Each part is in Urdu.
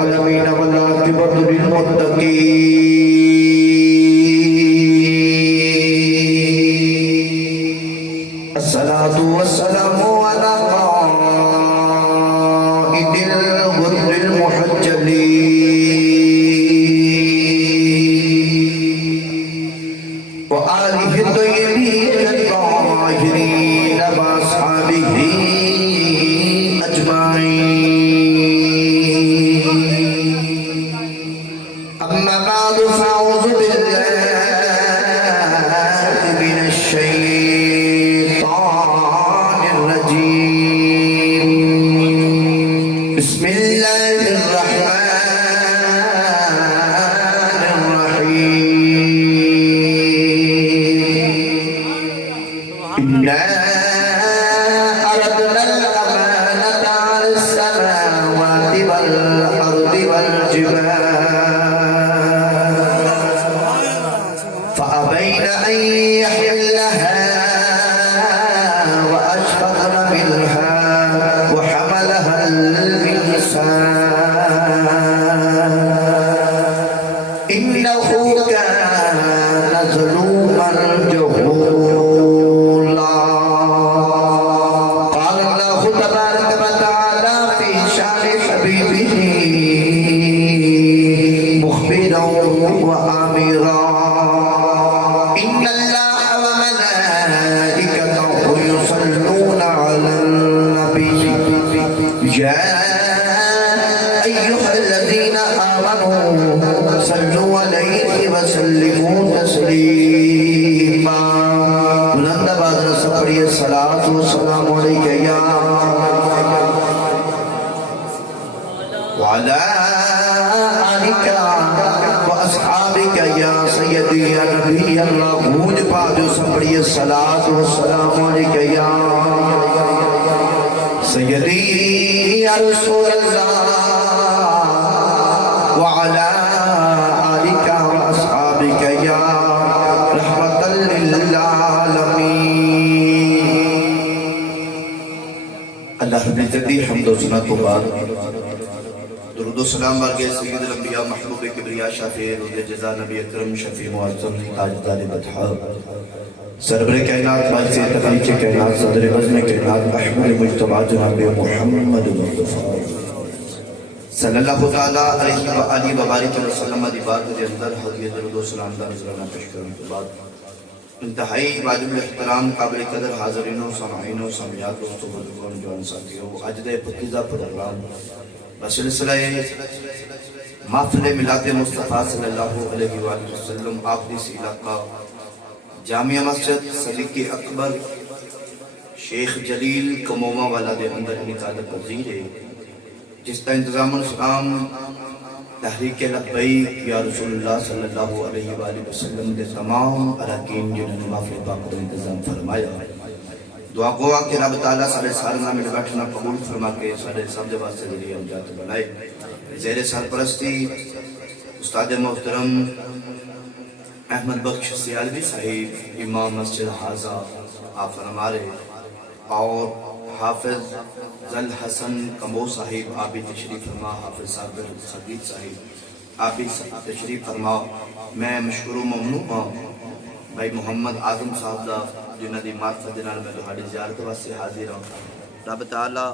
العالمين والعاقبة للمتقين الصلاة والسلام على قائد الغر المحجلين وآله الطيبين الطاهرين وأصحابه أجمعين. أما بعد فأعوذ بالله من الشيطان الرجيم. بسم الله الرحمن الرحيم. إنا أردنا الأمانة على السماوات والأرض والجبال فأبين أن يحملنها وأشفقن منها وحملها الإنسان إنه كان ظلوما جهولا. قال الله تبارك وتعالى في شأن حبيبه مخبرا وآمرا إن الله وملائكته يصلون على النبي يا أيها الذين آمنوا صلوا عليه وسلموا تسليما. بلند آواز سے پڑھیے الصلاۃ والسلام علیک یا وعلى آلك وأصحابك يا سيدي يا نبي الله. گونج پاجو سپڑیے الصلاۃ والسلام علیک یا سیدی یا رسول اللہ وعلى آلك وأصحابك يا رحمة للعالمين. اللہ رب العزت حمد و ثنا تو بعد درود و سلام بارگاہ سید الانبیاء محبوب کبریا شافع روز جزا نبی اکرم شفیع معظم تاجدار بطحا سربر کائنات باعث تخلیق کائنات صدر وزن کائنات احمد مجتبع جناب محمد مصطفیٰ صلی اللہ تعالیٰ علیہ وآلہ وبارک وسلم دی بات دے اندر حضرت درود و سلام دا نظرانہ پیش کرنے کے بعد انتہائی واجب الاحترام قابل قدر حاضرین و سامعین و سامعات دوستو بزرگوں جوان ساتھیوں آج دے پکیزہ پروگرام بسلسلہ محفل میلاد مصطفیٰ صلی اللہ علیہ وآلہ وسلم آخری سی علاقہ جامعہ مسجد صدیق اکبر شیخ جلیل کموما والا دے اندر انعقاد پذیر ہے جس کا انتظام السلام تحریک لبیک یا رسول اللہ صلی اللہ علیہ وآلہ وسلم دے تمام اراکین جنہوں نے محفل پاک کا انتظام فرمایا. دعا گوا کہ رب تعالیٰ سارے سارنا میں بیٹھنا قبول فرما کے سارے سب جواب سے ذریعہ امجاد بنائے. زیر سرپرستی استاد محترم احمد بخش سیالوی صاحب امام مسجد حاضہ آپ فرما رہے اور حافظ زل حسن کمبو صاحب آپ بھی تشریف فرما. حافظ صابر خبید صاحب آپ بھی تشریف فرما. میں مشکور و ممنون ہوں بھائی محمد آدم صاحب دا جنہ دی معرفت دنال میں دوہاڑی زیارت واسے حاضر ہوں. رب تعالیٰ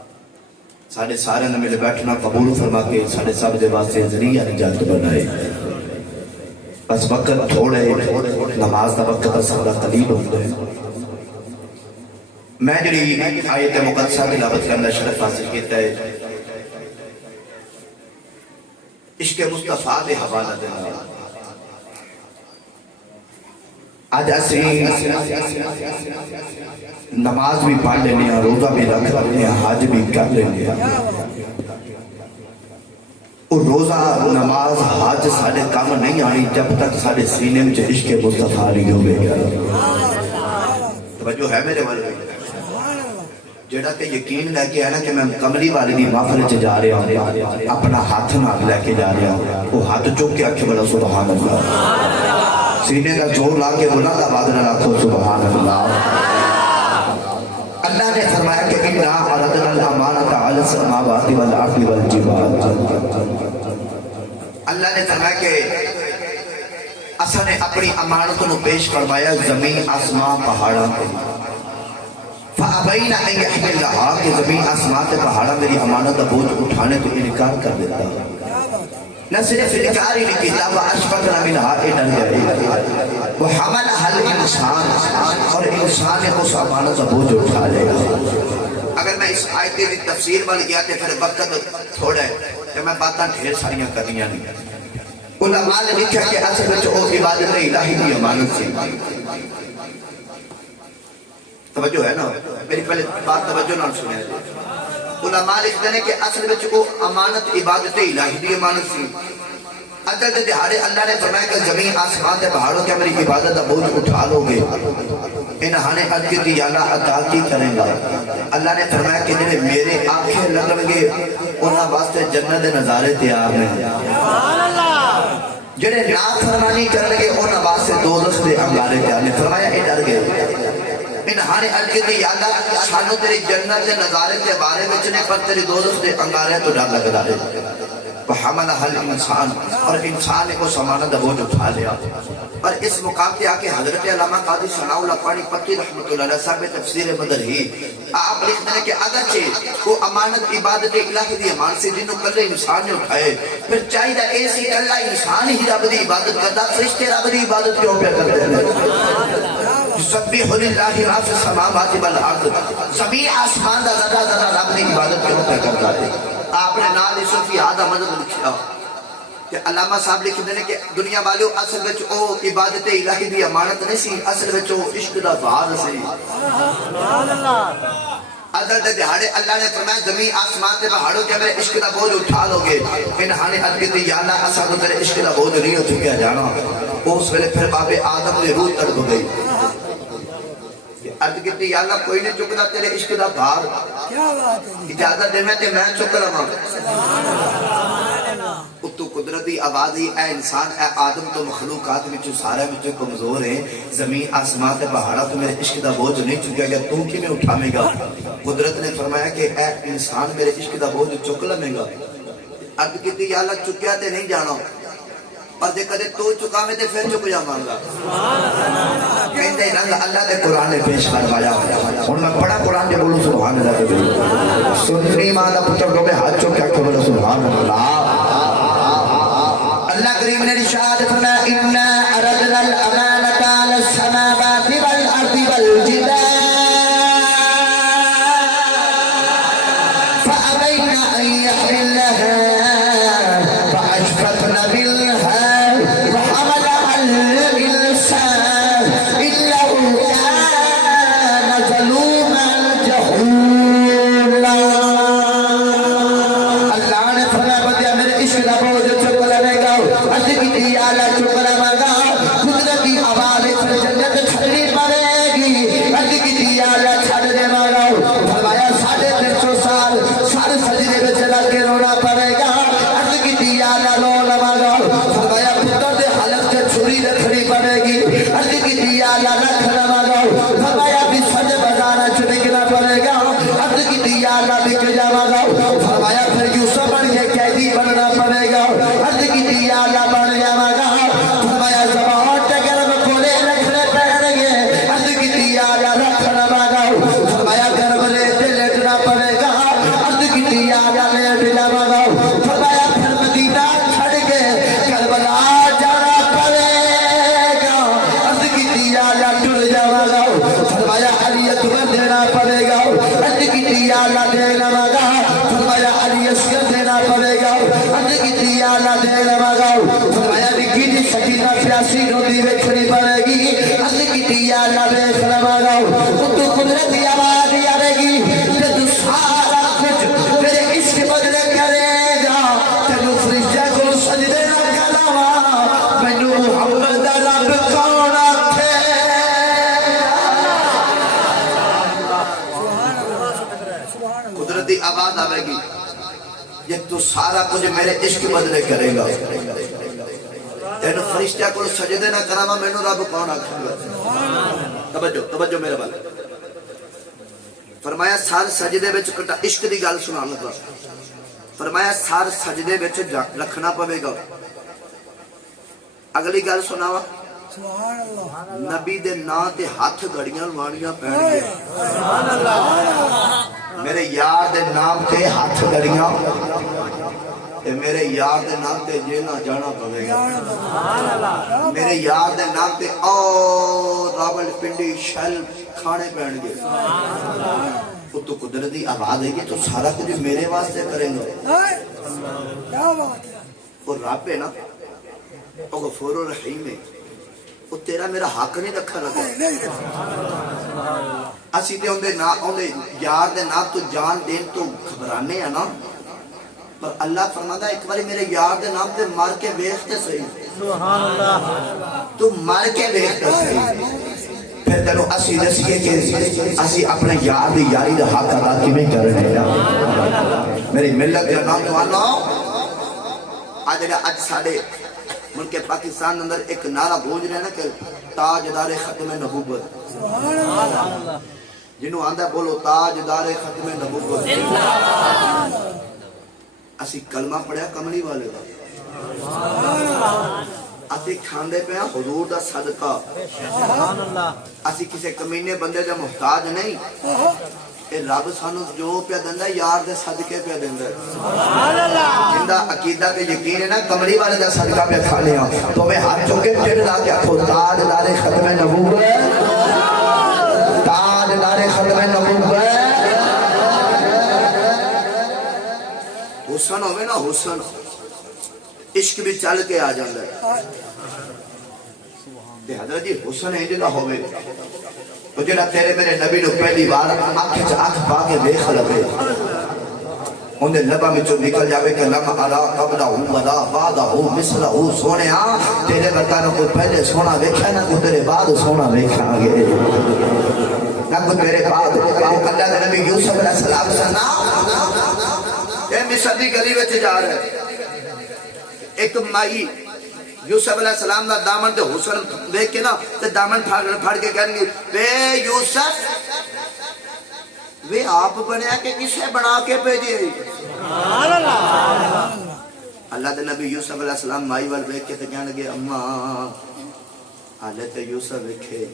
ساڑھے سارے نے ملے بیٹھنا قبول فرما کے ساڑھے سب دے واسے ذریعہ نجات بنائے. بس وقت تھوڑے نماز دا وقت سارا قلیل ہوتا ہے. میں جڑی آیت مقدسہ تلاوت کرنا شرف حاصل کیتا ہے عشق مصطفیٰ دے حوالہ دینا. آج ایسے نماز بھی پڑھ لینے ہیں روزہ بھی رکھ لینے ہیں حج بھی کر لینے ہیں. اور روزہ نماز حج سارے کام نہیں آنی جب تک سارے سینے میں عشق مصطفیٰ نہیں ہوئے گا. توجہ ہے میرے والے جیڑا کہ یقین لے کے ہے نا کہ میں کملی والی دی محفل چ جا رہا ہوں اپنا ہاتھ نہ لے کے جا رہا ہوں وہ ہاتھ چوک کے آکھے بڑا سبحان اللہ. سینے کا زور لا کے بلند آواز نہ رکھو سبحان اللہ. اللہ نے فرمایا کہ اِنَّا عَرَضْنَا الْأَمَانَةَ عَلَى السَّمَاوَاتِ وَالْأَرْضِ وَالْجِبَالِ. اللہ نے فرمایا کہ اسا نے اپنی امانتوں کو پیش فرمایا زمین آسمان پہاڑاں کو فَأَبَيْنَ أَن يَحْمِلْنَهَا کہ زمین آسمان تے پہاڑاں میری امانت کا بوجھ اٹھانے تو انکار کر دیتا نہ صرف انکار ہی نہیں کیا وَأَشْفَقْنَ مِنْهَا اے ڈر گئے وَحَمَلَهَا الْإِنسَانِ اور انسان نے اس امانت کا بوجھ اٹھا لے گا۔ اگر میں اس آیت کی تفسیر بن گیا تو پھر وقت تھوڑا ہے کہ میں باتاں ڈھیر ساریاں کرنیاں نہیں۔ علماء نے لکھا کہ اصل میں جو عبادت الہی کی امانت سے توجہ ہے نا میری پہلے بات توجہ نہ سنے علماء لکھتے ہیں کہ اصل میں جو امانت عبادت الہی کی امانت سے عدد دہاڑے اللہ نے فرمایا کہ زمین آسمان تے پہاڑوں کے میری عبادت کا بوجھ اٹھا لو گے انہاں نے عرض کی یا اللہ عطا کی کریں گا۔ اللہ نے فرمایا کہ جنہیں میرے آنکھیں لگن گے انہاں واسطے جنت نظارے تیار ہیں، جنہیں نافرمانی کرن گے انہاں واسطے دوزخ دے انگارے تیار ہیں۔ فرمایا اے ڈر گئے انہاں نے عرض کی یا اللہ سانو تیری جنت دے نظارے تے بارے وچ نے پر تیری دوزخ دے انگارے تو ڈر لگدا ہے۔ وَحَمَلَهَا الْإِنسَانِ اور انسان نے اس امانت کا بوجھ اٹھا لیا۔ اور اس مقام پہ آکے حضرت علامہ قاضی ثناء اللہ پانی پکی رحمت اللہ علیہ صاحب تفسیر مدرہی آپ لکھتے ہیں کہ اگرچہ وہ امانت عبادت الہی دی امانت سے جنہوں کل انسان نے اٹھائے پھر چاہیے ایسی اللہ انسان ہی رب دی عبادت کرتا فرشتے رب دی عبادت کیوں پہ کرتے ہیں؟ یسبح للہ ما فی السماوات والارض زمین آسمان دا ذرہ ذرہ رب دی عبادت کیوں پہ کرتا ہے؟ آپ نے نال صوفی آدھا مدد لکھا کہ علامہ صاحب لکھتے ہیں کہ دنیا والے اصل وچ او عبادت الہی دی امانت نہیں سی اصل وچ او عشق دا بہار سی۔ عدد دہاڑے اللہ نے فرمایا زمین آسمان تے پہاڑوں کے میرے عشق دا بوجھ اٹھا لو گے انہاں نے عرض کی یا اللہ اساں کو تیرے عشق دا بوجھ نہیں اٹھا جانا۔ اس ویلے پھر باب آدم دی روح تڑپ گئی عرض کی یا اللہ کوئی نہیں چکدا تیرے عشق دا بھار اجازت دے میں تے میں چک لواں۔ تو قدرتی آواز ہی اے انسان اے آدم تو مخلوقات وچوں سارے وچوں کمزور ہیں زمین آسمان تے پہاڑاں تو میرے عشق دا بوجھ نہیں چکیا گیا تو کیویں اٹھاویں گا؟ قدرت نے فرمایا کہ اے انسان میرے عشق دا بوجھ چک لے گا۔ عرض کی یا اللہ چکیا تے نہیں جانا اور جے کدے تو چکاویں تے پھر چک جاواں گا۔ کہندے رنگ اللہ دے قرآن نے پیش فرمایا ہن میں پڑھا قرآن دے بولو سبحان اللہ سنی ماں دا پتر ڈوبے ہاتھ چکیا کہ بولو سبحان اللہ۔ اللہ کریم نے ارشاد فرمایا انا عرضنا الامانۃ علی السماوات والارض والجبال فابین ان یحملنها فاشفقن منها وحملها الانسان انه كان ظلوما جهولا۔ اللہ نے فرمایا بندیا میرے عشق دا بوجھ چک لے گا عرض کی یا اللہ شکر مانگا قدرتی آواز پھر جنت چھڑنی پڑے گی عرض کی یا اللہ چھڑ دے مانگا فرمایا 350 سال سر سجدے وچ لگ کے رونا پڑے گا عرض کی یا اللہ رونا مانگا فرمایا پتر دے حلق تے چھری رکھنی پڑے گی عرض کی یا اللہ رکھنا مانگا فرمایا بھی سج بازار چھڑکنا پڑے گا عرض کی یا اللہ بک جاواں گا فرمایا پھر یوسف بن کے قیدی بننا پڑے گا عرض کی یا اللہ بن جاواں گا فرمایا زبان تے گرم کھولے رکھنے پڑیں گے عرض کی یا اللہ رکھنا مانگا فرمایا گرم ریت لیٹنا پڑے گا عرض کی یا اللہ لیٹ جاواں گا فرمایا پھر مدینہ چھڑ کے کربلا جانا پڑے گا عرض کی یا اللہ ٹر جاواں گا فرمایا علی اکبر دینا پڑے گا عرض کی یا اللہ دینا مانگا فرمایا علی اصغر دینا پڑے گا عرض کی یا اللہ دینا مانگا فرمایا نکی دی سکینہ پیاسی روٹی ویکھنی پڑے گی عرض کی یا اللہ دینا مانگا تو قدرت کی آواز آئے گی کہ تو سارا کچھ تیرے عشق بدلے کرے گا تینوں فرشتے کو سجدے نہ کراواں مینوں محمد دا رب کون آکھے۔ قدرتی آواز آئے گی یہ تو سارا کچھ میرے عشق بدلے کرے گا تینوں فرشتہ کو سجدے نہ کراواں مینوں رب کون آکھے گا۔ توجہ میرے بال فرمایا سار سجدے وچ کٹا عشق دی گل سنان لگا فرمایا سار سجدے وچ رکھنا پوے گا اگلی گل سناوا سبحان اللہ نبی دے نا تے ہاتھ گڑیاں لوانیاں پین گے میرے یار دے نام تے ہاتھ گڑیاں تے میرے یار دے نام تے جینا جانا پڑے گا میرے یار دے نام تے راول پنڈی شل کھانے پین گے وہ تو قدرتی آواز ہے کہ تو سارا کچھ میرے واسطے کریں گے کیا بات ہے وہ رب ہے نا وہ غفور و رحیم ہے وہ تیرا میرا حق نہیں رکھا لگا اسی تے اندے یار دے نام تو جان دین تو گھبرانے ہیں نا پر اللہ فرماتا ہے ایک باری میرے یار دے نام تے مر کے ویکھتے صحیح تو مر کے ویکھتے صحیح پھر تینوں اسی دسیے کہ اسی اپنے یار دی یاری دا حق ادا کیویں کرنے ہیں میری ملت دے نوجوانوں آج ساڑے ملک پاکستان اندر ایک نعرہ بوجھ رہے ہیں نا کہ تاجدار ختم نبوت جنہوں آندہ بولو تاجدار ختم نبوت اسی کلمہ پڑھیا کملی والے کا اسی کھاندے پہ ہیں حضور دا صدقہ اسی کسی کمینے بندے دا محتاج نہیں اے رب سانو جو پہ دندہ یار دے صدقے پہ دندہ جندہ عقیدہ کے یقین ہے نا کملی والے دا صدقہ پہ کھانے ہیں تو میں ہاتھ چوکے پھر لا کے آکھو تاجدار ختم نبوت تاجدار ختم نبوت حسن ہوئے نا حسن عشق بھی چل کے آ جاندہ ہے تے حضرت جی حسن ہے جنہ ہوئے تو جنہ تیرے میرے نبی نو پہلی بار آنکھ چا آنکھ پا کے دیکھ لگے انہیں لبا میں جو نکل جاوے کہ لم ارا قبلہ ولا بعدہ مثلہ سونے ہاں تیرے بردانوں کو پہلے سونا ویکھا نہ کو تیرے بعد سونا ویکھا گے نہ کو تیرے بعد اللہ کے نبی یوسف علیہ السلام سے اے مصر دی گلی وچ جا رہے ایک مائی یوسف علیہ السلام دا دامن تے حسن دیکھ کے نا تے دامن پھاڑ کے کہیں گے وے یوسف وے آپ بنیا کہ کسے بنا کے بھیجے اللہ دے نبی یوسف علیہ السلام مائی وال دیکھ کے تے کہنے لگے اماں حالت یوسف دیکھے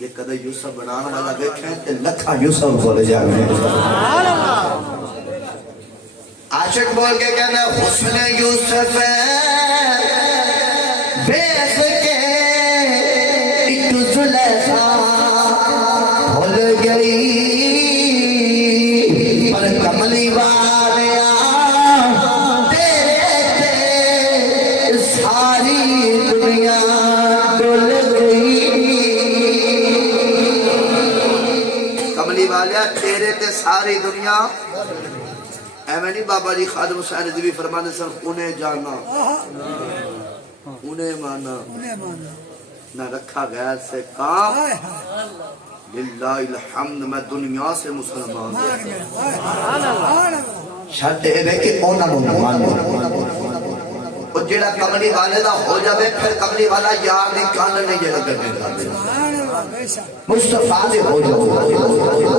یہ کدے یوسف بنانا والا دیکھیں تے لکھا یوسف بولے جانے عاشق بول کے کہنا حسن یوسف بیخ کے ایک زلیخا بھول گئی پر کملی والیا تیرے تے ساری دنیا ڈول گئی کملی والیا تیرے تے ساری دنیا ایویں نہیں بابا جی خادم حسین رضوی فرمانے سن انہیں جانا انہیں مانا نہ رکھا گیا سے کام للہ الحمد میں دنیا سے مسلمان شرط ہے کہ اونا مانو اور جڑا کملی والے دا ہو جاوے پھر کملی والا یار نہیں کان نہیں جڑا کرنے دا مصطفیٰ دے ہو جاؤ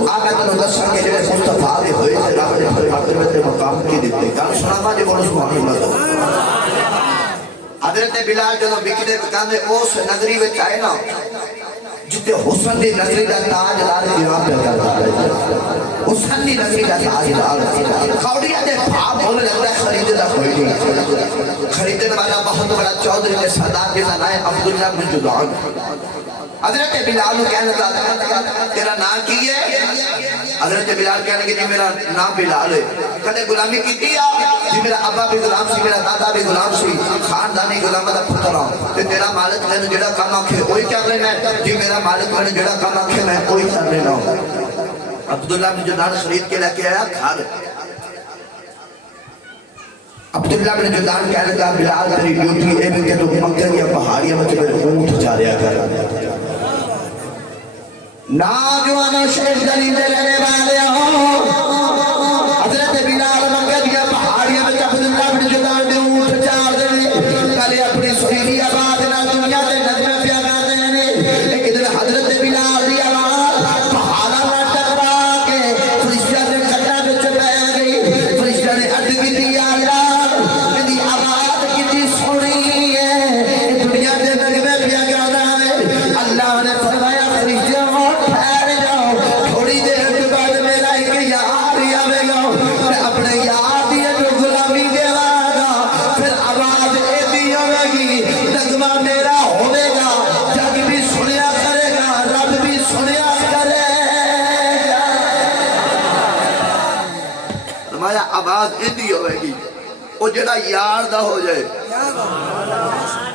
آگے تو دسا کہ جڑے مصطفیٰ دے ہوئے تھے رب نے پھر مرتبے تے مقام کی دیتے گل سناوا جے بولو سبحان اللہ حضرت بلال جدوں بکدے کاندے اس نگری وچ آئے نا جتے حسن دی نگری دا تاجدار جناب پہ کرتا ہے حسن دی نگری دا تاجدار کھوڑیا دے بھاپ بولے لگتا ہے خرید دا کوئی نہیں خریدن والا بہت بڑا چودھری کے سردار جیسا نائے عبداللہ بن جدعان حضرت بلال کہنے لگا تیرا نام کی ہے حضرت بلال کہنے لگا جی میرا نام بلال ہے کہنے غلامی کی دیا جی میرا ابا بھی غلام سی میرا دادا بھی غلام سی خاندانی غلام دا پتر ہوں تیرا مالک میں نے جڑا کام آکھے وہی کر لینا ہے جی میرا مالک میں نے جڑا کام آکھے میں وہی کر لینا ہوں عبداللہ بن جدعان خرید کے لے کے آیا گھر عبداللہ بن جدعان کہنے لگا بلال تیری ڈیوٹی اے بھی کہ تو مکہ یا پہاڑیاں میں تمہیں اونٹ جا رہا کر ناجوانوں شیخ دلیل دے رہنے والے ہوں حضرت بلال مکہ یا پہاڑیاں میں عبداللہ بن جدعان دے اونٹ جا دے کلے اپنی سریری آباد نہ دنیا دے نظر پیا کر دینے ایک دن حضرت بلال دی آواز پہاڑا میں ٹکرا کے فرشتہ دے کٹا بچ بہ گئی فرشتہ نے عرض کی دی آیا میری آواز کتنی سنی ہے وہ جڑا یار دا ہو جائے کیا بات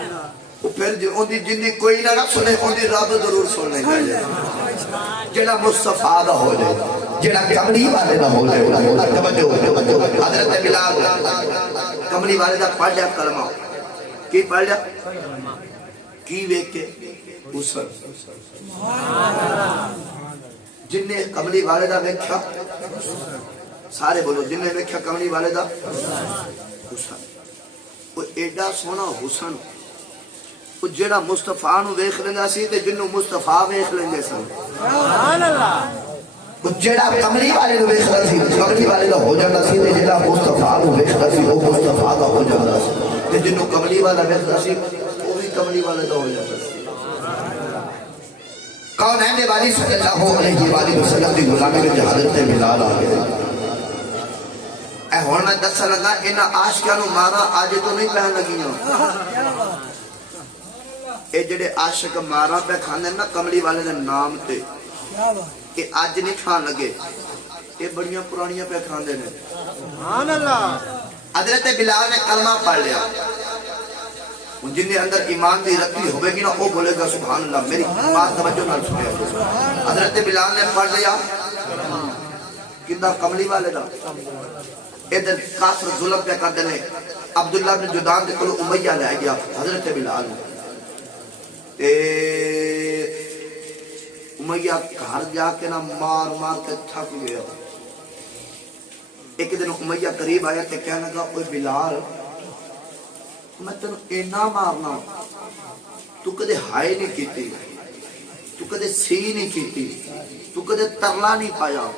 پھر ان دی جن کوئی نہ سنے ان دی رب ضرور سننے جائے جڑا مصطفیٰ دا ہو جائے جڑا کملی والے دا ہو جائے توجہ حضرت بلال کملی والے دا پڑھ لیا کلمہ کی پڑھ لیا کی ویک کے حسن جن نے کملی والے دا ویکھیا سارے بولو جن نے ویکھیا کملی والے دا حسن وہ ایڈا سونا حسن وہ جڑا مصطفیٰ نو ویکھ لیندا سی تے جنوں مصطفیٰ ویکھ لیندے سن سبحان اللہ وہ جڑا کملی والے نو ویکھدا سی کملی والے دا ہو جاندا سی تے جڑا مصطفیٰ نو ویکھدا سی وہ مصطفیٰ دا ہو جاندا سی تے جنوں کملی والا ویکھدا سی وہ بھی کملی والے دا ہو جاندا سی کون ہے والی صلی اللہ علیہ وآلہ وسلم دی غلامی وچ حضرت بلال آ گئے اے ہن میں دس لگا انہاں عاشقاں نو مارا اج تو نہیں پہن لگیاں اے جڑے عاشق مارا پہ کھاندے نا کملی والے دے نام تے کیا بات اے اج نہیں کھان لگے اے بڑیاں پرانیاں پہ کھاندے نے سبحان اللہ حضرت بلال نے کلمہ پڑھ لیا جن کے اندر ایمان دی رکھی ہوئے گی نا وہ بولے گا سبحان اللہ میری بات توجہ نہ سنیا حضرت بلال نے پڑھ لیا کدھا کملی والے دا ادھر کافر ظلم پہ کر دینے عبداللہ بن جدان دے کلو امیہ لے گیا حضرت بلال تے امیہ گھر جا کے نا مار مار کے تھک گیا ایک دن امیہ قریب آیا کہ کہنے لگا اوے بلال میں تنو اینا مارنا تو کدے ہائے نہیں کیتی تو کدے سی نہیں کیتی تو کدے ترلا نہیں پایا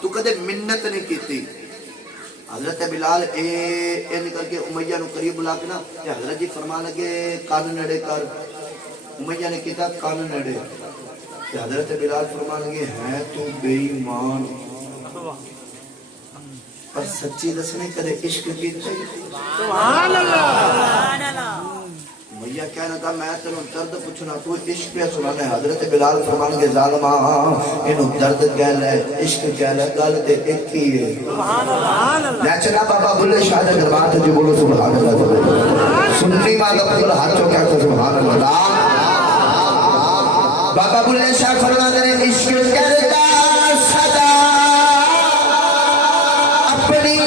تو کدے منت نہیں کیتی حضرت بلال اے نکل کے امیہ نو قریب بلا کے نا کہ حضرت جی فرما لگے کان نڑے کر امیہ نے کیتا کان نڑے کہ حضرت بلال فرما لگے ہیں تو بے ایمان پر سچی دسنے کرے عشق کیتے سبحان اللہ میاں کہنا تھا میں تنوں درد پوچھنا تو عشق پہ سنانا ہے حضرت بلال فرمان کے ظالمہ انہوں درد کہہ لے عشق کہہ لے گل تے ایک ہی ہے سبحان اللہ نیچنا بابا بلے شاہ دے دربار تے جو بولو سبحان اللہ سنتی ماں کا پورا ہاتھوں کیا تو سبحان اللہ بابا بلے شاہ فرمان دے عشق کرتا صدا اپنی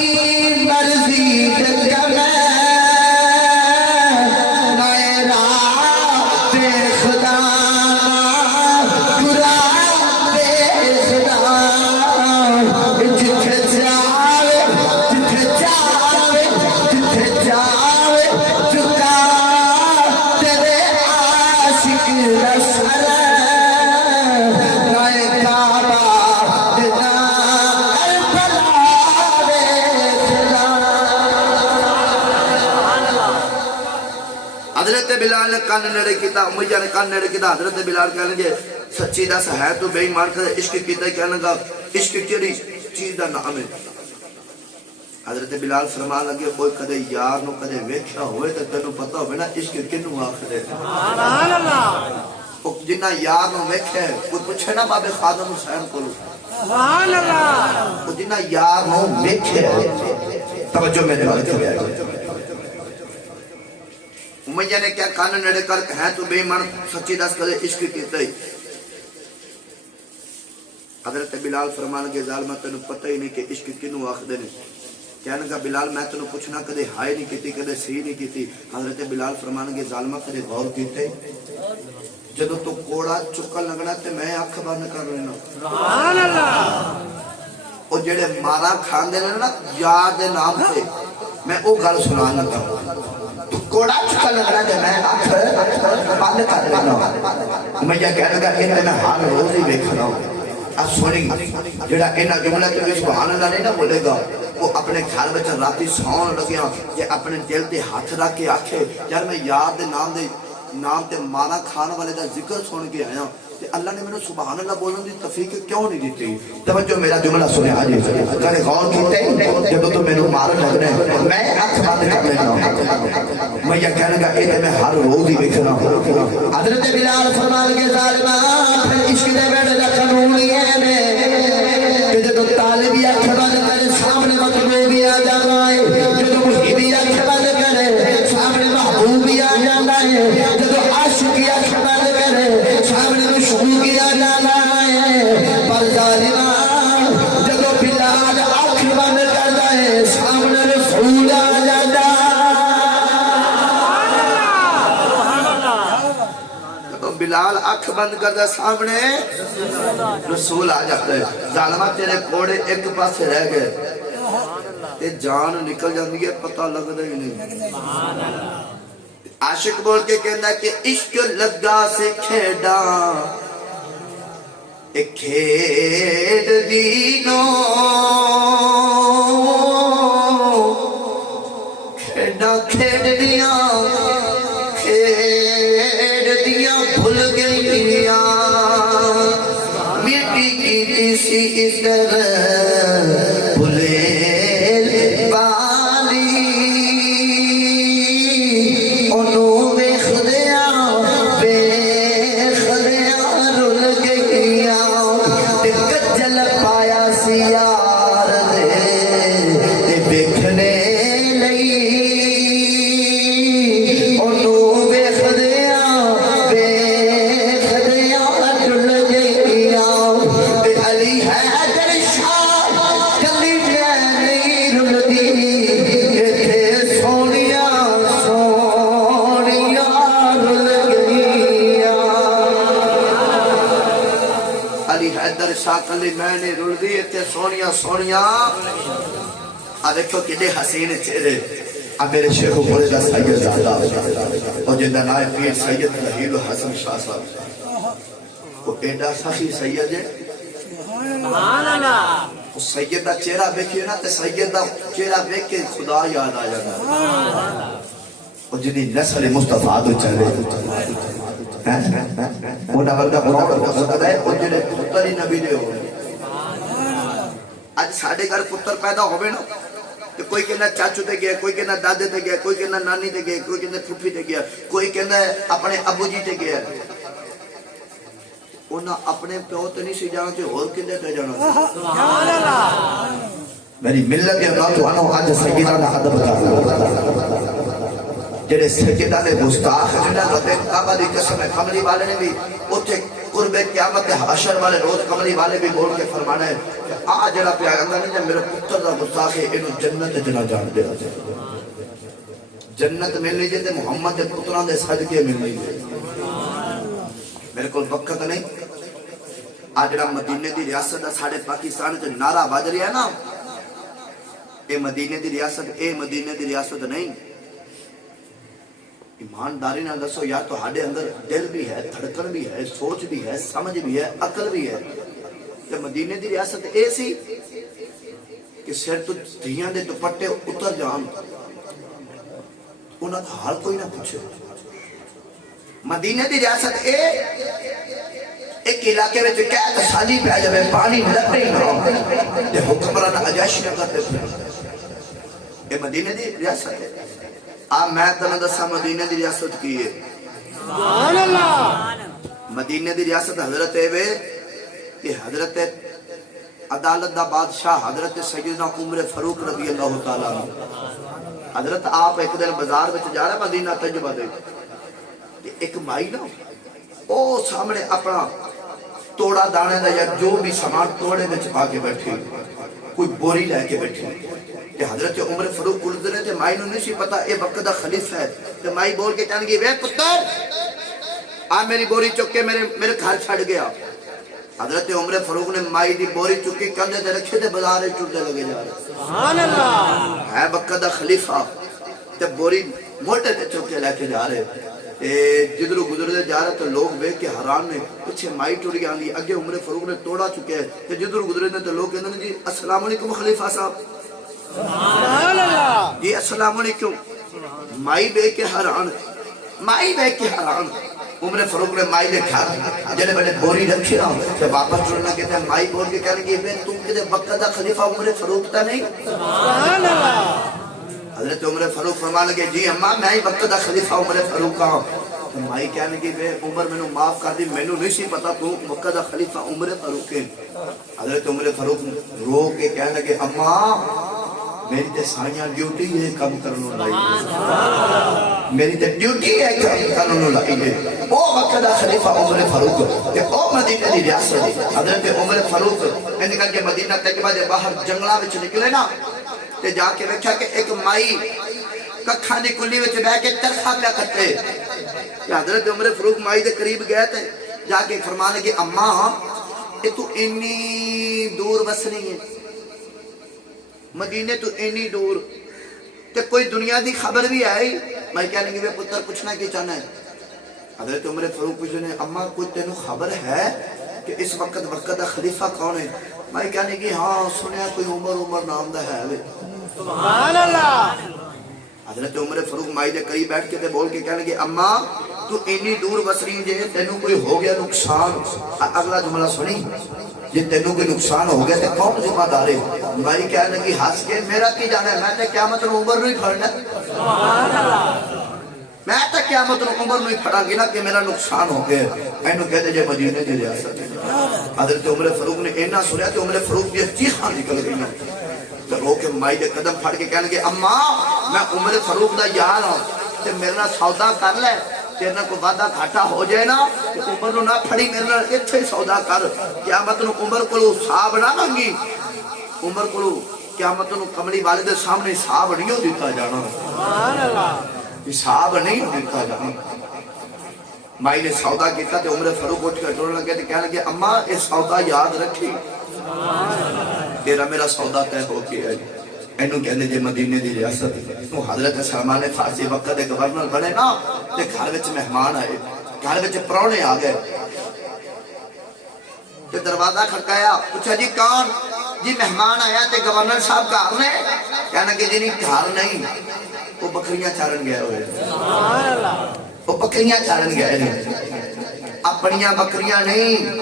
مرضی جگہ میں بلال نے کان نڑے کیتا امیہ نے کان نڑے کیتا حضرت بلال کہنے گے سچی دس ہے تو بے ایمان کر عشق کیتا کہنے گا عشق کیڑی چیز دا نام ہے حضرت بلال فرمان لگے کوئی کدے یار نو کدے ویکھیا ہوئے تے تینوں پتہ ہوے نا عشق کینوں آکھدے سبحان اللہ او جنہ یار نو ویکھیا کوئی پوچھے نا بابے خادم حسین کولو سبحان اللہ او جنہ یار نو ویکھیا توجہ میرے والے تے امیہ نے کیا کان نڑے کر ہے تو بے ایمان سچی دس کدے عشق کیتا ہی حضرت بلال فرمان کے ظالمہ تینوں پتہ ہی نہیں کہ عشق کینوں آکھدے نے کہنے کا بلال میں تینوں پوچھنا کدے ہائے نہیں کیتی کدے سی نہیں کیتی حضرت بلال فرمان کے ظالمہ کدے غور کیتے جدو تو کوڑا چکل لگنا تے میں اکھ بند کر لینا سبحان اللہ او جڑے مارا کھان دے نا یاد دے نام تے میں او گل سنان لگا تو کوڑا چکل لگنا تے میں اکھ بند کر لینا میں یہ کہنے کا کہ میں ہر روز ہی دیکھنا اب سنی جڑا انہاں جملہ تے سبحان اللہ نہیں نہ بولے گا وہ اپنے گھر وچ راتی سون لگیا کہ اپنے دل تے ہاتھ رکھ کے آکھے یار میں یاد دے نام تے مارا کھان والے دا ذکر سن کے آیا تے اللہ نے میں سبحان اللہ بولن دی توفیق کیوں نہیں دیتی توجہ میرا جملہ سنے حاجی کرے غور کیتے جب تو میں مار لگنا ہے میں اکھ بند کر لینا میں یہ کہنے گا اے میں ہر روز ہی دیکھنا حضرت بلال فرمان کے ظالما پھر عشق دے بیڑے دا قانون یہ ہے کہ جب طالب اکھ بند کرے سامنے مطلوب آ جائے جب محبی اکھ بلال اکھ بند کردہ سامنے رسول آ جاتا ہے ظالمہ تیرے کوڑے ایک پاس رہ گئے تے جان نکل جاندی ہے پتہ لگ دے ہی نہیں عاشق بول کے کہنا کہ عشق لگا سے کھیڑا ایک کھیڑ دینوں کھیڑا کھیڑ دیاں بھول گئیاں مٹی کی کسی اس طرح بھولے شاکلی میں نے رول دی تے سونیاں سونیاں دیکھو کدے حسین چہرے میرے شیخ پورے دا سید زادہ اور جندہ نائے پیر سید رحیل حسن شاہ صاحب وہ ایڈا سخی سید ہے اس سید دا چہرہ بیکھے نا تے سید دا چہرہ بیکھ کے خدا یاد آ جانا اور جنہی نسل مصطفیٰ دو چہرے اونا وردہ خدا ہے اور جنہیں پتر ہی نبی دے ہوئے آج ساڑھے گھر پتر پیدا ہوئے نا تو کوئی کہنا چاچو دے گیا کوئی کہنا دادے دے گیا کوئی کہنا نانی دے گیا کوئی کہنا پھوپھی دے گیا کوئی کہنا اپنے ابو جی دے گیا اونا اپنے پیو تو نہیں سی جانا تھے اور کدے تے جانا میری ملت یا نا تو آنو آج سیدہ نا حد بتا جنہیں سجدہ نے گستاخ جنہیں ربے کعبہ دی قسم ہے قمری والے نے بھی اتھے قرب قیامت حشر والے روز قمری والے بھی بول کے فرمانا ہے کہ آج جنہ پہ آگندہ نہیں جب میرے پتر دا گستاخ ہے انہوں جنت جنہ جان دے جنت ملنی جے محمد پتران دے صدقے ملنی جے میرے کو وقت نہیں آج جنہ مدینہ دی ریاست دا ساڑھے پاکستان جو نعرہ باج رہی ہے نا اے مدینہ دی ریاست نہیں ایمانداری نہ دسو یا تو ہاڑے اندر دل بھی ہے دھڑکن بھی ہے سوچ بھی ہے سمجھ بھی ہے عقل بھی ہے کہ مدینے دی ریاست ایسی کہ سر تو دھیاں دے دوپٹے اتر جان انہاں دا حال کوئی نہ پوچھے مدینے دی ریاست ایک علاقے میں جو کہتا سالی پہ آجا میں پانی لگ نہیں رہا یہ حکمران عجائشی نہ کرتے تھے یہ مدینے دی ریاست ہے آپ میں تنہ دسا مدینہ دی ریاست کی ہے سبحان اللہ مدینہ دی ریاست حضرت ایوے کہ حضرت عدالت دا بادشاہ حضرت سیدنا عمر فاروق رضی اللہ تعالیٰ حضرت آپ ایک دن بازار میں جا رہے مدینہ تجربہ دے کہ ایک مائی نا او سامنے اپنا توڑا دانے دا یا جو بھی سامان توڑے میں چھپا کے بیٹھی کوئی بوری لے کے بیٹھی کہ حضرت عمر فاروق گزرے تھے مائی نے نہیں پتا اے وقت دا خلیفہ ہے کہ مائی بول کے کہنے گی وے پتر آ میری بوری چک کے میرے گھر چھڑ گیا حضرت عمر فاروق نے مائی دی بوری چکی کندھے تے رکھے تے بازار ٹوٹنے لگے جا رہے سبحان اللہ ہے وقت دا خلیفہ تے بوری موٹے تے چک کے لے کے جا رہے جدرو گزرے جا رہے تو لوگ بے کے حرام نے پچھے مائی ٹوٹ گیا آنگی اگے عمر فاروق نے توڑا چکے ہیں جدرو گزرے تو لوگ کہتے ہیں جی السلام علیکم خلیفہ صاحب سبحان اللہ جی السلام علیکم مائی بے کے حرام عمر فاروق نے مائی نے کھا جنہیں بڑے بوری رکھی رہا کہ واپس جڑنا کہتے ہیں مائی بول کے کہنے گے بے تم کہتے وقت دا خلیفہ عمر فاروق تا نہیں سبحان اللہ حضرت عمر فاروق فرما لگے جی اماں میں ہی وقت دا خلیفہ عمر فاروق کا ہوں مائی کہنے گی بے عمر میں نے معاف کر دی میں نے نہیں سی پتا تو وقت دا خلیفہ عمر فاروق ہے حضرت عمر فاروق رو کے کہنے لگے اماں میری تے سائیاں ڈیوٹی ہے کم کرنو لائی میری تے ڈیوٹی ہے کم کرنو لائی او وقت دا خلیفہ عمر فاروق کہ او مدینہ دی ریاست حضرت عمر فاروق انکل کے مدینہ تجربہ دے باہر جنگلہ وچ نکلے نا تے جا کے ویکھیا کہ ایک مائی ککھاں دی کلی وچ بیٹھ کے چرخا پیا کتے کہ حضرت عمر فاروق مائی دے قریب گئے تھے جا کے فرمانے کہ اماں اے تو انی دور وسنی ہے مدینے تو انی دور تے کوئی دنیا دی خبر بھی آئی میں کہنے کہ پتر پوچھنا کی چاہنا ہے حضرت عمر فاروق پوچھنے اماں کوئی تینوں خبر ہے کہ اس وقت دا خلیفہ کون ہے میں کہنے کہ ہاں سنیا کوئی عمر نام دا ہے سبحان اللہ حضرت عمر فاروق مائی دے قریب بیٹھ کے تے بول کے کہنے کہ اماں تو انی دور بسری جے تینوں کوئی ہو گیا نقصان اگلا جملہ سنی جے تینوں کوئی نقصان ہو گیا تے کون ذمہ دار ہے مائی کہنے کہ ہنس کے میرا کی جانا ہے میں تے قیامت نو عمر نہیں پھڑنا سبحان اللہ میں تے قیامت نو عمر نہیں پھڑا گی نا کہ میرا نقصان ہو گیا اینو کہتے جے مدینے دی ریاست حضرت عمر فاروق نے اینا سنیا تے عمر فاروق دی چیخاں نکل گئی نا تے رو کے مائی دے قدم پھڑ کے کہنے کہ اماں میں عمر فاروق دا یار ہوں تے میرے نال سودا کر لے تیرے کو وعدہ گھاٹا ہو جائے نا کہ عمر نو نہ پھڑی میرے نال ایتھے سودا کر قیامت نو عمر کولو حساب نہ منگی عمر کولو قیامت نو کملی والے دے سامنے حساب نہیں ہو دیتا جانا سبحان اللہ حساب نہیں ہو دیتا جانا مائی نے سودا کیتا تے عمر فاروق اٹھ کے ٹرن لگے تے کہنے لگے اماں اے سودا یاد رکھی تیرا میرا سودا طے ہو گیا ہے اینو کہندے جے مدینے دی ریاست تو حضرت سلمان فارسی وقت دے گورنر بنے نا تے گھر وچ مہمان آئے گھر وچ پرونے آ گئے تے دروازہ کھڑکایا پوچھا جی کون جی مہمان آیا تے گورنر صاحب گھر نے کہنا کہ جی نہیں گھر نہیں وہ بکریاں چارن گئے ہوئے سبحان اللہ وہ بکریاں چارن گئے ہیں اپنیاں بکریاں نہیں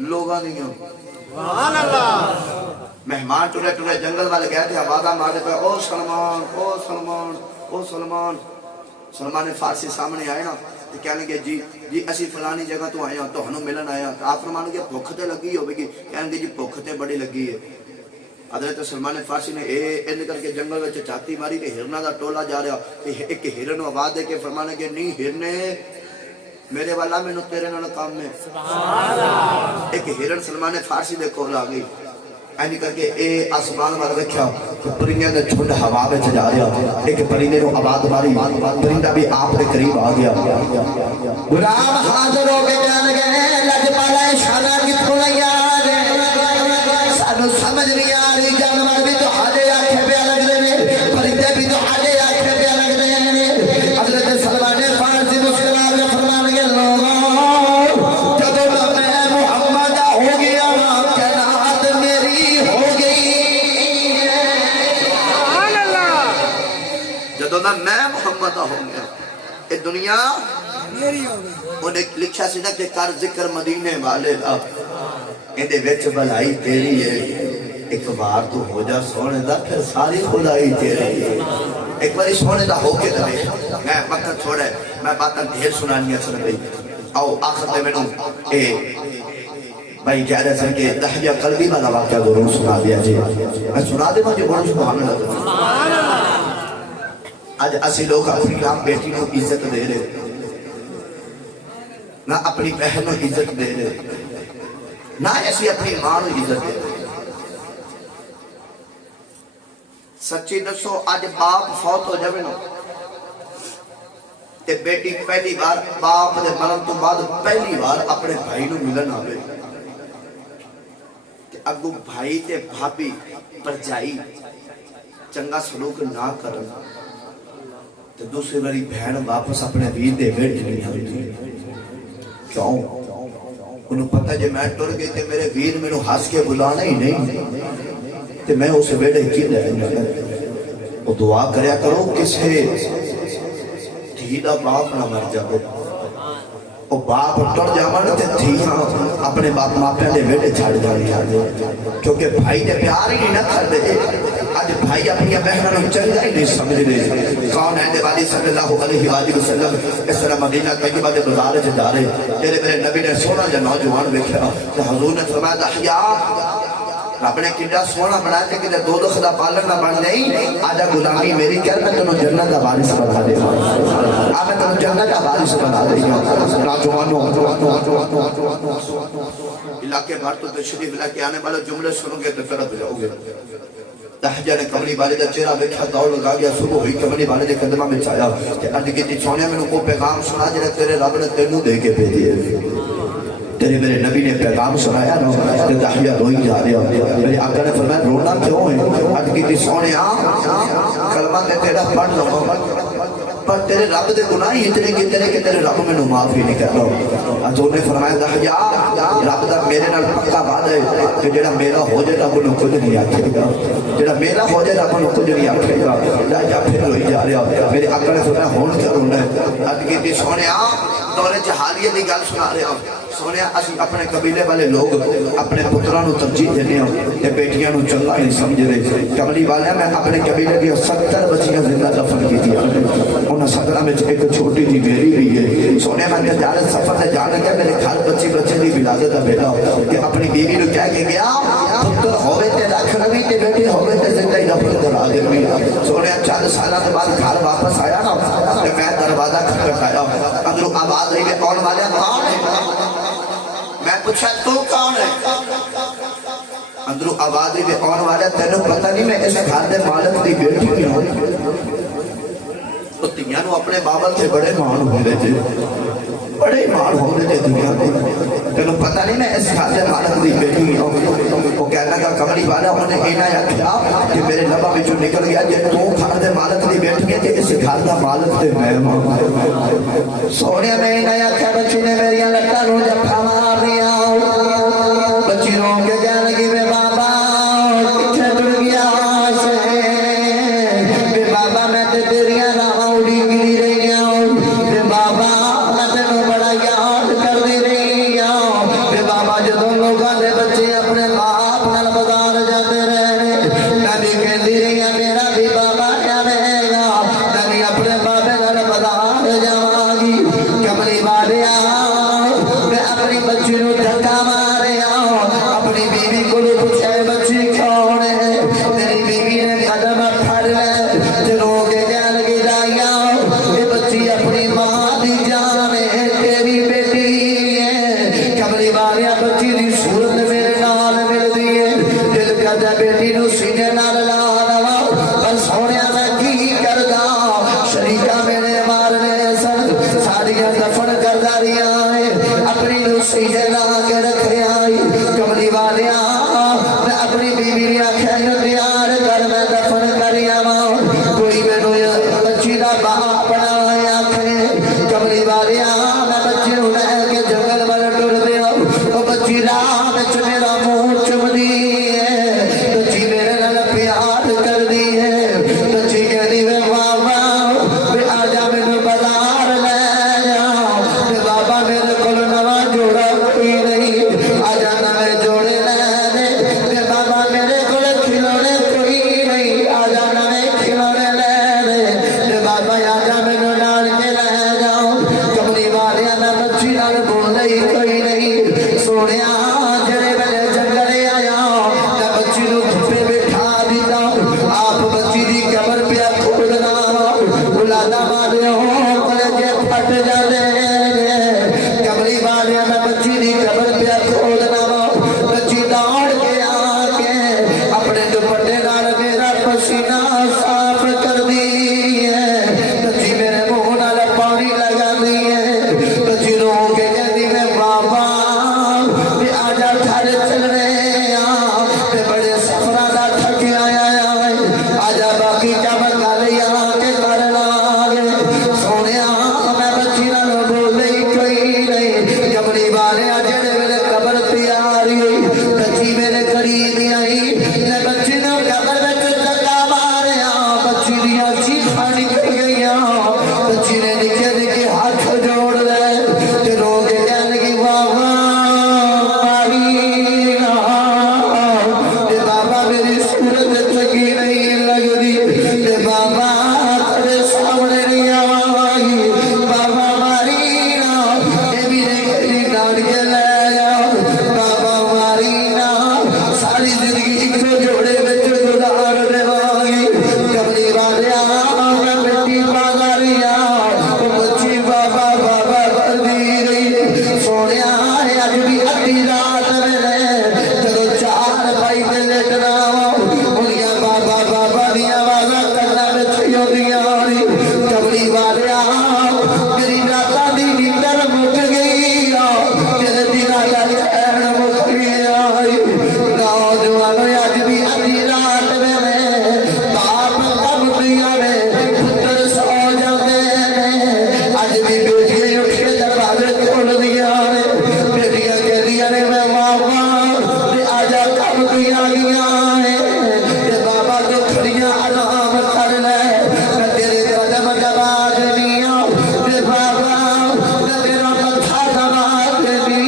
لوگاں نہیں ہوں سبحان اللہ مہمان ٹورے ٹورے جنگل والے گئے تھے آوازہ مارے پہ او سلمان او سلمان او سلمان سلمان فارسی سامنے آئے نا تو کہنے گے جی اسی فلانی جگہ تو آئے ہوں تو ہنو ملن آیا تو آپ فرمانے گے بھوک تے لگی ہوئے گی کہنے گے جی بھوک تے بڑی لگی ہے حضرت سلمان فارسی نے اے کر کے جنگل میں چاتی ماری کہ ہرنا دا ٹولا جا رہا ایک ہرن آواز دے کے فرمانے گے نہیں ہرنے میرے والا میں نو تیرے نال کام میں ایک ہرن سلمان فارسی دے کول آ گئی اینی کر کے اے آسمان والا رکھیا پرندے دا جھنڈ ہوا وچ جا رہا ایک پرندے نو آواز ماری پرندہ بھی آپ دے قریب آ گیا غلام حاضر ہو کے کہنے لگے لج پالا اشارہ کتھوں لیا سانو سمجھ نہیں آ رہی جانور بھی تو ہاڈے آکھے پہ لگ دے نے پرندے بھی تو ہاڈے آکھے پہ لگ دے نے حضرت سلمان فارسی مسلمان نے فرمان کے لوگوں جب میں محمد ہو گیا کائنات میری ہو گئی سبحان اللہ جب میں محمد ہو گیا یہ دنیا میری ہو گئی انہیں لکھا سی نا کہ کر ذکر مدینے والے دا اندے وچ بھلائی تیری ہے ایک بار تو ہو جا سونے دا پھر ساری خدائی تیری ہے ایک باری سونے دا ہو کے دے میں وقت چھوڑے میں باتاں ڈھیر سنانیاں سن گئی آؤ آخر دے میں نو اے بھائی کہہ رہے سن کہ دہیہ قلبی والا واقعہ ضرور سنا دیا جی میں سنا دے مجھے بڑا سبحان اللہ سبحان اللہ آج اسی لوگ اپنی آپ بیٹی کو عزت دے رہے نہ اپنی بہن کو عزت دے رہے نہ ایسی اپنی ماں کو عزت دے رہے سچی دسو آج باپ فوت ہو جائے نا تے بیٹی پہلی بار باپ دے مرن تو بعد پہلی بار اپنے بھائی نو ملن آوے کہ اگو بھائی تے بھابی پر جائی چنگا سلوک نہ کرن تو دوسری باری بہن واپس اپنے ویر دے ویڑ نہیں آئی کیوں انہوں پتہ جے میں ٹر گئی تے میرے ویر میں نو ہاس کے بلانا ہی نہیں تے میں اسے ویڑے کی دے وہ دعا کریا کرو کسے دھیدہ باپ نہ مر جاؤ وہ باپ ٹر جاوانا تے دھیاں اپنے باپ ماپیاں دے ویڑے چھاڑ جانی آگے کیونکہ بھائی نے پیار ہی نہیں نہ کر دے آج بھائی اپنی بہنوں نے چنگا ہی نہیں سمجھ لے کون ہے نبی صلی اللہ علیہ وآلہ وسلم اس طرح مدینہ طیبہ دے گزارے سے جا رہے تیرے میرے نبی نے سونا جو نوجوان دیکھا کہ حضور نے فرمایا دحیا رب نے کڈا سونا بنایا تھے کہ دو خدا پالن نہ بن نہیں آجا غلامی میری کہہ میں تمہیں جنت کا وارث بنا دے گا میں تمہیں جنت کا وارث بنا دے گا نوجوانوں علاقے بھر تو تشریف لے کے آنے والے جملے سنو گے تو طرف جاؤ گے دہجہ نے کملی والے دا چہرہ بیٹھا دوڑ لگا گیا صبح ہوئی کملی والے دے قدمہ میں چایا کہ عرض کی سونے میں کو پیغام سنا جنہیں تیرے رب نے تینوں دے کے بھیجے تیرے میرے نبی نے پیغام سنایا نا کہ دہجہ روئی جا رہا میرے آقا نے فرمایا رونا کیوں ہے عرض کی سونے کلمہ تے تیرا پڑھ لو پر تیرے رب دے گناہی اتنے کتنے کہ تیرے رب میں نو معافی نہیں کر رہا حضور نے فرمایا دہجہ رب دا میرے نال پکا وعدہ ہے کہ جڑا میرا ہو جائے رب نو کچھ نہیں آکھے گا جڑا میرا ہو جائے رب نو کچھ نہیں آکھے گا دہجہ پھر روئی جا رہا میرے آقا نے فرمایا ہون کیا رونا ہے عرض کی سونے دورے جہالیہ دی گل سنا رہے ہوں سونے اسی اپنے قبیلے والے لوگ اپنے پتران ترجیح دینے ہوں یہ بیٹیاں نو چنگا نہیں سمجھ رہے کملی والے میں اپنے قبیلے کی 70 بچیاں زندہ دفن کی تھی انہاں 17 میں ایک چھوٹی جی میری بھی ہے سونے میں تجارت سفر سے جانے کے میرے گھر بچے دی ولادت دا بیٹا کہ اپنی بیوی نو کہہ کے گیا پتر ہوے تے رکھ روی تے بیٹی ہوے تے زندہ ہی دفن کرا دے سونے 4 سالہ کے بعد گھر واپس آیا نا تے میں دروازہ کھٹکھٹایا اندروں آواز آئی کہ کون والے کون ہے میں پوچھا تو کون ہے اندروں آواز آئی کہ کون والے تینوں پتہ نہیں میں اس گھر دے مالک دی بیٹی ہوں تو تیاں نو اپنے بابل سے بڑے مان ہوندے تھے بڑے مان ہوندے تھے دنیا دے تینوں پتہ نہیں میں اس گھر دے مالک دی بیٹی ہوں وہ کہنا کہ کملی والا انہیں اینا یا کیا کہ میرے لبا میں جو نکل گیا جے تو گھر دے مالک دی بیٹی ہے کہ اس گھر دا مالک تے میں ماں سونے میں اینا یا کیا بچی نے میری لٹا رو جب مار دیا بچی رو کے جان لگی میں بابا کتنے ٹر گیا سے بے بابا میں تے تیریاں راہ اڑی گری رہی ہوں بے بابا میں تینوں بڑا یاد کر دی رہی ہوں بے بابا جدوں لوگاں دے بچے اپنے باپ نال بازار جاتے رہے میں بھی کہندی رہی ہوں میرا بھی بابا آوے گا میں بھی اپنے بابے نال بازار جاواں گی کملی والیا میں اپنی بچی نو دھکا ماریا اپنی بیوی کو پوچھا بچی کون ہے میری بیوی نے قدم پھڑ لے تے رو کے کہنے لگی دایا یہ بچی اپنی ماں دی جان ہے تیری بیٹی ہے کملی والیا بچی دی صورت میرے نال مل دی ہے دل کردا بیٹی نو سینے نال لا لواں پر سونیا میں کی کردا شریکا میرے مارنے سن ساریاں دفن کردا رہیا ہے اپنی نو سینے لا کے رکھے آئی کملی والیا میں اپنی بیوی نے آکھیا تیار کر میں دفن کریا ماں کوئی مینوں بچی دا باپ بنایا آکھے کملی والیا میں بچی نو لے کے جنگل ول ٹر پیا او بچی راہ وچ میرا منہ چومدی ہے بچی میرے نال پیار کردی ہے بچی کہندی وے بابا وے آ جا مینوں بازار لے جا وے بابا میرے کول نواں جوڑا کوئی نہیں آ جا نویں جوڑے لے دے وے بابا میرے کول کھلونے کوئی نہیں آ جا نویں کھلونے لے دے وے بابا آ جا مینوں نال کے لے جاؤ کملی والیا میں بچی نال بولدا ہی کوئی نہیں سونیا جڑے ویلے جنگل آیا میں بچی نو دھوپے بٹھا دیتا آپ بچی دی قبر پہ کھودنا اولادا مارے ہو کلجے پھٹ جاندے کملی والیا میں بچی دی قبر پہ کھودنا بچی دوڑ کے آ کے اپنے دوپٹے نال میرا پسینہ صاف کر دی ہے بچی میرے منہ نال پانی لگا دی ہے بچی رو کے کہندی میں بابا بھی آ جا گھر چلنے تے بڑے سفراں دا تھک آیا آ جا باقی کم کر لیا کے کر لاگے سونیا میں بچی نال بولے کوئی نہیں کملی والے جڑے ویلے قبر تیاری ہوئی بچی میرے قریب آئی میں بچی نو قبر وچ دھکا ماریا بچی دیاں چیخاں نکل گئیاں بچی نے نکے نکے ہاتھ جوڑ لے تے رو کے کہنے لگی بابا ماری نا تے بابا میری صورت چنگی نہیں لگدی تے بابا تیرے سامنے نہیں آواں بابا ماری نا اے بھی میری ڈال کے لے جا بابا ماری نا ساری زندگی ایک جوڑے وچ گزار دیواں گی کملی والیا میں بیٹی کمدیاں کملی والیا میری راتا دی نیندر مک گئی تیرے دنوں دا چین مک گیا نوجوان اج بھی ادھی رات ویلے باپ کمدیاں نے پتر سو جاندے نے اج بھی بیٹیاں اٹھ کے دروازے کھولدیاں نے بیٹیاں کہدیاں نے میں ماں تے آجا کمدیاں گیاں تے بابا تو کھڑیاں آرام کر لے میں تیرے قدم دبا دینی تے بابا میں تیرا متھا دبا دینی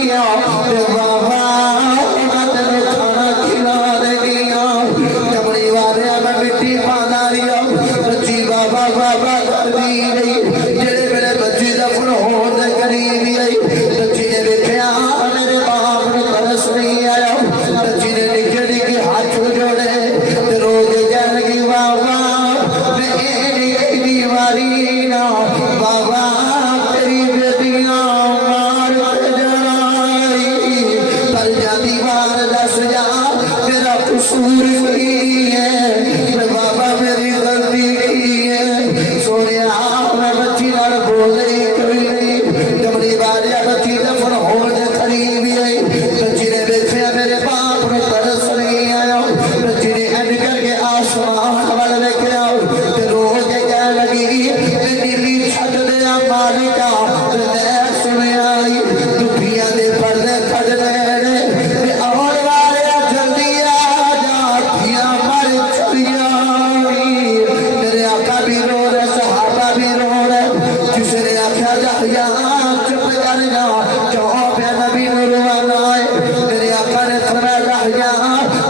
تے بابا میں تیرے کھانا کھلا دینی کملی والے میں مٹی پانا رہی بچی بابا بابا کر دی رہی جڑے میرے بچی دفن ہونے دے قریب آئی بچی نے دیکھا میرے باپ نے ترس نہیں آیا بچی نے نکے نکے ہاتھ جوڑے رو کے کہنے لگی بابا میں ایڈی دیواری نا بابا تیری بیٹیاں مار کے جڑائی پر جا دیوار دس جا میرا قصور کی ہے بابا میری غلطی کی ہے سونیا میں بچی نال بول رہی کوئی نہیں کملی والیا بچی دفن ہونے قریب آئی بچی نے دیکھا میرے باپ نے ترس نہیں آیا بچی نے اڈ کر کے آسمان وال ویکھیا تے رو کے کہنے لگی نیلی چھت دے مالکا میں سنیا دکھیاں دے پردے کھڑنے نے آن والے جلدی آ جا دھیاں مر چڑیاں میرے آقا بھی رو رہے صحابہ بھی رو رہے جس نے آخیا جا چپ کر جا کیوں پہ نبی نو روانا ہے میرے آقا نے فرمایا جا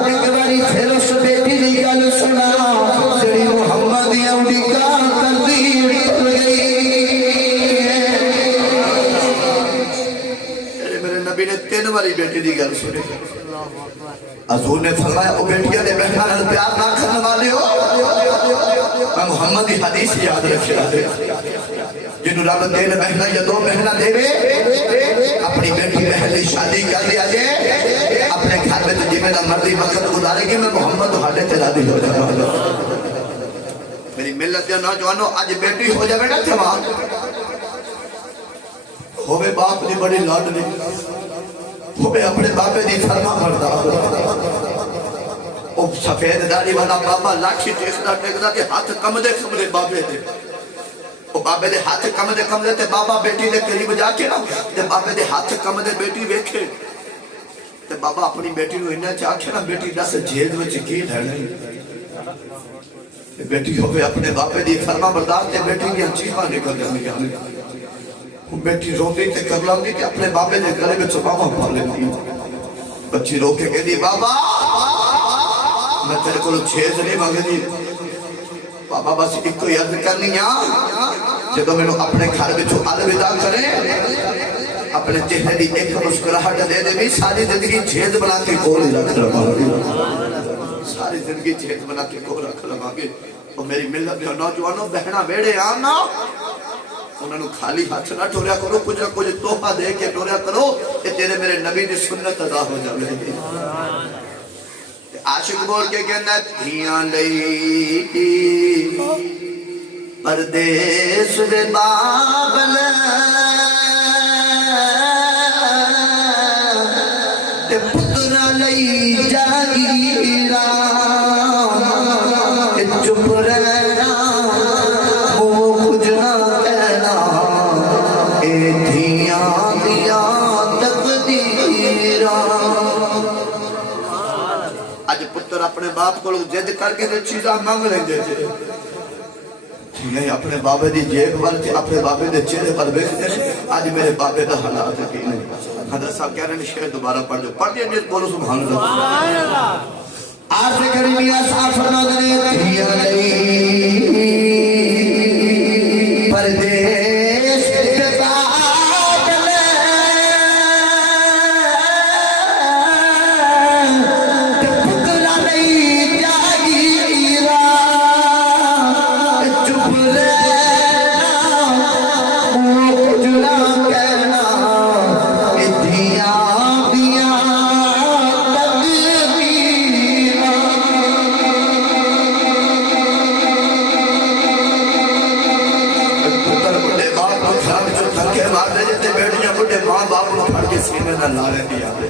ایک باری پھر اس بیٹی دی گل سنا جڑی محمد دی اڈیکا کردی ٹر گئی میرے نبی نے 3 باری بیٹی دی گل سنی حضور نے فرمایا او بیٹیاں دے بہناں نال پیار نہ کرنے والے ہو میں محمد دی حدیث یاد رکھیا جنہوں رب دین بہنا یا 2 بہنا دے اپنی بیٹی بہن لی شادی کر لیا جے اپنے گھر میں تو جی میرا مردی وقت گزارے گی میں محمد ہاڈے تے راضی ہو جاؤں میری ملت دے نوجوانوں اج بیٹی ہو جائے نا تھوان ہوئے باپ دی بڑی لاڈلی ہوئے اپنے باپے دی فرما بردار او سفید داری والا بابا لاکھی ٹیکدا کہ ہاتھ کمدے کمدے بابے دے او بابے دے ہاتھ کمدے کمدے تے بابا بیٹی دے قریب جا کے نا تے بابے دے ہاتھ کمدے بیٹی ویکھے تے بابا اپنی بیٹی نو انہاں چاہ کے نا بیٹی دس جھیل وچ کی لڑنی بیٹی ہوئے اپنے باپے دی فرما بردار تے بیٹی دی چیخاں نکل جاندیاں بیٹی روتی تے کرلاندی کہ اپنے بابے دے گلے وچ بابا پا لیندی بچی رو کے کہندی بابا میں تیرے کو چھیز نہیں مانگدی بابا بس ایک کو یاد کرنی جب میں اپنے گھر وچوں الوداع کرے اپنے چہرے دی ایک مسکراہٹ دے دے بھی ساری زندگی چھیز بنا کے کول ہی رکھ لواں ساری زندگی چھیز بنا کے کول رکھ لواں گے اور میری ملت دے نوجوانوں بہنا بیڑے آنا انہوں نے خالی ہاتھ نہ ٹوریا کرو کچھ نہ کچھ تحفہ دے کے ٹوریا کرو کہ تیرے میرے نبی دی سنت ادا ہو جائے گی عاشق بول کے کہنا دھیاں لئی پردیس دے بابل تے پترا لئی جاگیرا چپ رہنا وہ کچھ نہ کہنا اے دھیاں دیا تقدیرا آج پتر اپنے باپ کو لوگ جد کر کے چیزاں مانگ لیں دے نہیں اپنے بابے دی جیب والتے اپنے بابے دے چہرے پر بیٹھتے ہیں آج میرے بابے دا حالات کی نہیں حضرت صاحب کہہ رہے ہیں شہر دوبارہ پڑھ جو پڑھ دیا جیت بولو سبحان اللہ آج سے کریمیہ صاحب فرما دنے دھیاں لئی پردیس دے بابل تے پترا لئی جاگیرا چپ رہنا وہ کچھ نہ کہنا اے دھیاں دیا تقدیرا کے سینے نہ لارے دیا دے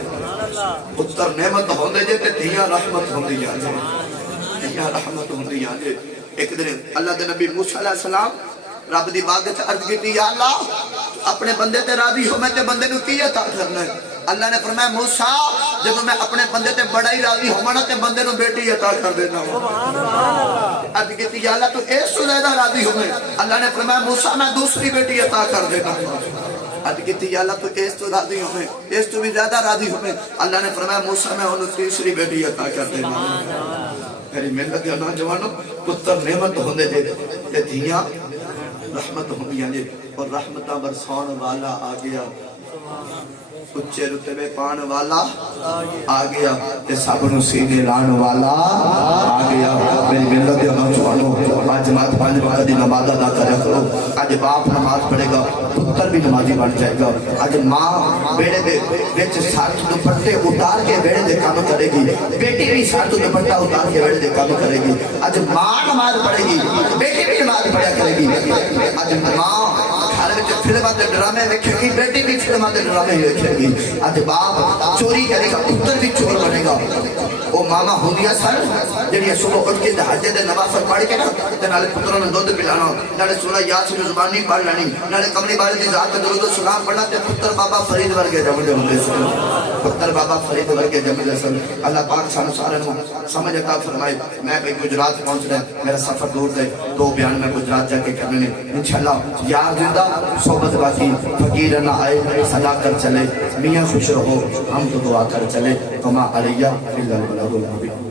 پتر نعمت ہوندے جے تے دھیاں رحمت ہوندی جے دھیاں رحمت ہوندی جے ایک دن اللہ دے نبی موسیٰ علیہ السلام رب دی باغ تے عرض کیتی یا اللہ اپنے بندے تے راضی ہو میں تے بندے نو کی عطا کرنا ہے اللہ نے فرمایا موسیٰ جب میں اپنے بندے تے بڑا ہی راضی ہونا تے بندے نو بیٹی عطا کر دینا عرض کیتی یا اللہ تو اس سے زیادہ راضی ہو میں اللہ نے فرمایا موسیٰ میں دوسری بیٹی عطا کر دینا عرض کیتی یا اللہ تو اس تو راضی ہو میں اس تو بھی زیادہ راضی ہو میں اللہ نے فرمایا موسیٰ میں انہوں تیسری بیٹی عطا کر دینا میری محنت یا نوجوانوں پتر نعمت ہوندے تے دھیاں رحمت ہوندیاں جے اور رحمتاں برسان والا آ گیا اچھے رتبے پان والا آ گیا تے سب نو سینے لان والا آ گیا میری محنت یا نوجوانوں آج جماعت 5 وقت دی نماز ادا کریا کرو آج باپ نماز پڑھے گا پتر بھی نمازی بن جائے گا آج ماں بیڑے دے وچ ساتھ دوپٹے اتار کے بیڑے دے کام کرے گی بیٹی بھی ساتھ دوپٹہ اتار کے بیڑے دے کام کرے گی آج ماں نماز پڑھے گی بیٹی بھی نماز پڑھا کرے گی آج ماں گھر وچ فلماں دے ڈرامے ویکھے گی بیٹی بھی فلماں دے ڈرامے ویکھے گی آج باپ چوری کرے گا پتر بھی چور بنے گا وہ ماما ہوندیا سر جڑی صبح اٹھ کے تہجد دے نوافل پڑھ کے نا تے نالے پتراں نوں دودھ پلانا نالے سورہ یاسین زبانی پڑھ لانی نالے کملی والے دی ذات تے درود و سلام پڑھنا تے پتر بابا فرید ورگے جمدے ہوندے سن پتر بابا فرید ورگے جمدے سن اللہ پاک سانو سارے نوں سمجھ عطا فرمائے میں بھی گجرات پہنچنا میرا سفر دور دے 2 بیان میں گجرات جا کے کرنے انشاءاللہ یار زندہ صحبت باقی فقیر نہ آئے صدا کر چلے میاں خوش رہو ہم تو دعا کر چلے وما علیہ الا البلاغ المبین